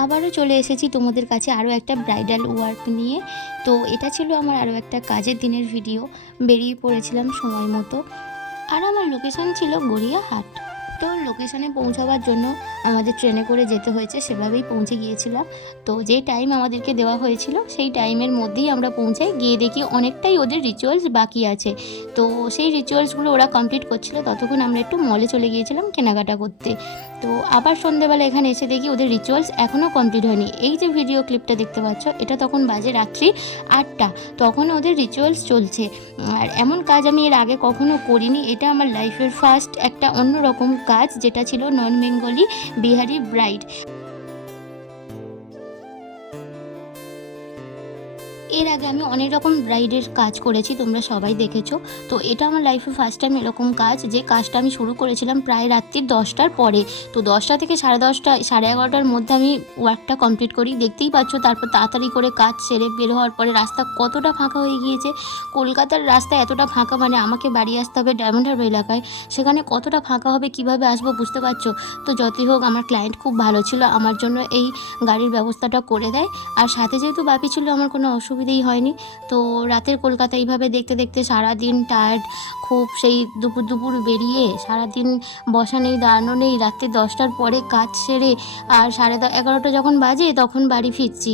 আবারও চলে এসেছি তোমাদের কাছে আরও একটা ব্রাইডাল ওয়ার্ক নিয়ে। তো এটা ছিল আমার আরও একটা কাজের দিনের ভিডিও। বেরিয়ে পড়েছিলাম সময় মতো, আর আমার লোকেশন ছিল গড়িয়াহাট। তো লোকেশনে পৌঁছাবার জন্য আমাদের ট্রেনে করে যেতে হয়েছে, সেভাবেই পৌঁছে গিয়েছিলাম। তো যেই টাইম আমাদেরকে দেওয়া হয়েছিল সেই টাইমের মধ্যেই আমরা পৌঁছাই, গিয়ে দেখি অনেকটাই ওদের রিচুয়ালস বাকি আছে। তো সেই রিচুয়ালসগুলো ওরা কমপ্লিট করছিল, ততক্ষণ আমরা একটু মলে চলে গিয়েছিলাম কেনাকাটা করতে। তো আবার সন্ধ্যেবেলা এখানে এসে দেখি ওদের রিচুয়ালস এখনও কমপ্লিট হয়নি। এই যে ভিডিও ক্লিপটা দেখতে পাচ্ছ, এটা তখন বাজে রাত্রি 8টা, তখন ওদের রিচুয়ালস চলছে। আর এমন কাজ আমি এর আগে কখনো করিনি, এটা আমার লাইফের ফার্স্ট একটা অন্যরকম কাজ, যেটা ছিল নন বেঙ্গলি বিহারি ব্রাইড। এর আগে আমি অনেক রকম ব্রাইডের কাজ করেছি, তোমরা সবাই দেখেছো। তো এটা আমার লাইফে ফার্স্ট টাইম এরকম কাজ, যে কাজটা আমি শুরু করেছিলাম প্রায় রাত্রি 10টার পরে। তো 10টা থেকে 10:30 11:30টার মধ্যে আমি ওয়ার্কটা কমপ্লিট করি, দেখতেই পাচ্ছ। তারপর তাড়াতাড়ি করে কাজ সেরে বের হওয়ার পরে রাস্তা কতটা ফাঁকা হয়ে গিয়েছে। কলকাতার রাস্তা এতটা ফাঁকা, মানে আমাকে বাড়ি আসতে হবে ডায়মন্ড হারবার এলাকায়, সেখানে কতটা ফাঁকা হবে, কিভাবে আসবো বুঝতে পারছো। তো যতই হোক আমার ক্লায়েন্ট খুব ভালো ছিল, আমার জন্য এই গাড়ির ব্যবস্থাটা করে দেয়। আর সাথে যেহেতু বাপি ছিল, আমার কোনো অসুবিধেই হয়নি। তো রাতের কলকাতা এইভাবে দেখতে দেখতে সারাদিন টায়ার্ড খুব, সেই দুপুর দুপুর বেরিয়ে সারাদিন বসা নেই দাঁড়ানো নেই, রাত্রি 10টার পরে কাজ সেরে আর 11:30 যখন বাজে তখন বাড়ি ফিরছি।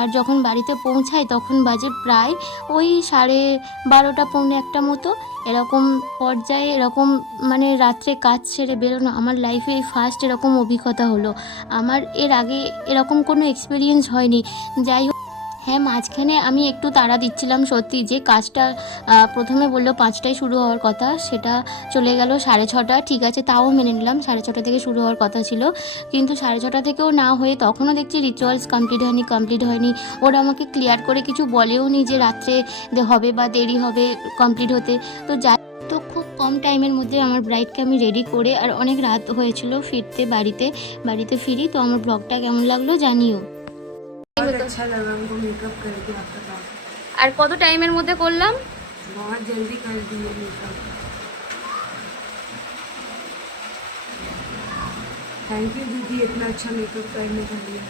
আর যখন বাড়িতে পৌঁছাই তখন বাজে প্রায় ওই 12:30 পৌনে 1টা মতো। এরকম পর্যায়ে এরকম মানে রাত্রে কাজ সেরে বেরোনো আমার লাইফে এই ফার্স্ট এরকম অভিজ্ঞতা হলো। আমার এর আগে এরকম কোনো এক্সপিরিয়েন্স হয়নি। যাই হোক, হ্যাঁ, মাঝখানে আমি একটু তাড়া দিচ্ছিলাম সত্যি, যে কাজটা প্রথমে বললো 5টায় শুরু হওয়ার কথা, সেটা চলে গেল 6:30। ঠিক আছে, তাও মেনে নিলাম, 6:30 থেকে শুরু হওয়ার কথা ছিল। কিন্তু 6:30 থেকেও না হয়ে তখনও দেখছি রিচুয়ালস কমপ্লিট হয়নি। ওরা আমাকে ক্লিয়ার করে কিছু বলেও নি যে রাত্রে হবে বা দেরি হবে কমপ্লিট হতে। তো তো খুব কম টাইমের মধ্যে আমার ব্রাইডকে আমি রেডি করে, আর অনেক রাত হয়েছিল ফিরতে বাড়িতে ফিরি। তো আমার ব্লগটা কেমন লাগলো জানিও। बहुत अच्छा लगा हमको मेकअप करके आपका काम। আর কত টাইমের মধ্যে করলাম? बहुत जल्दी कर दिए मेकअप। थैंक यू दीदी, इतना अच्छा मेकअप करने के लिए।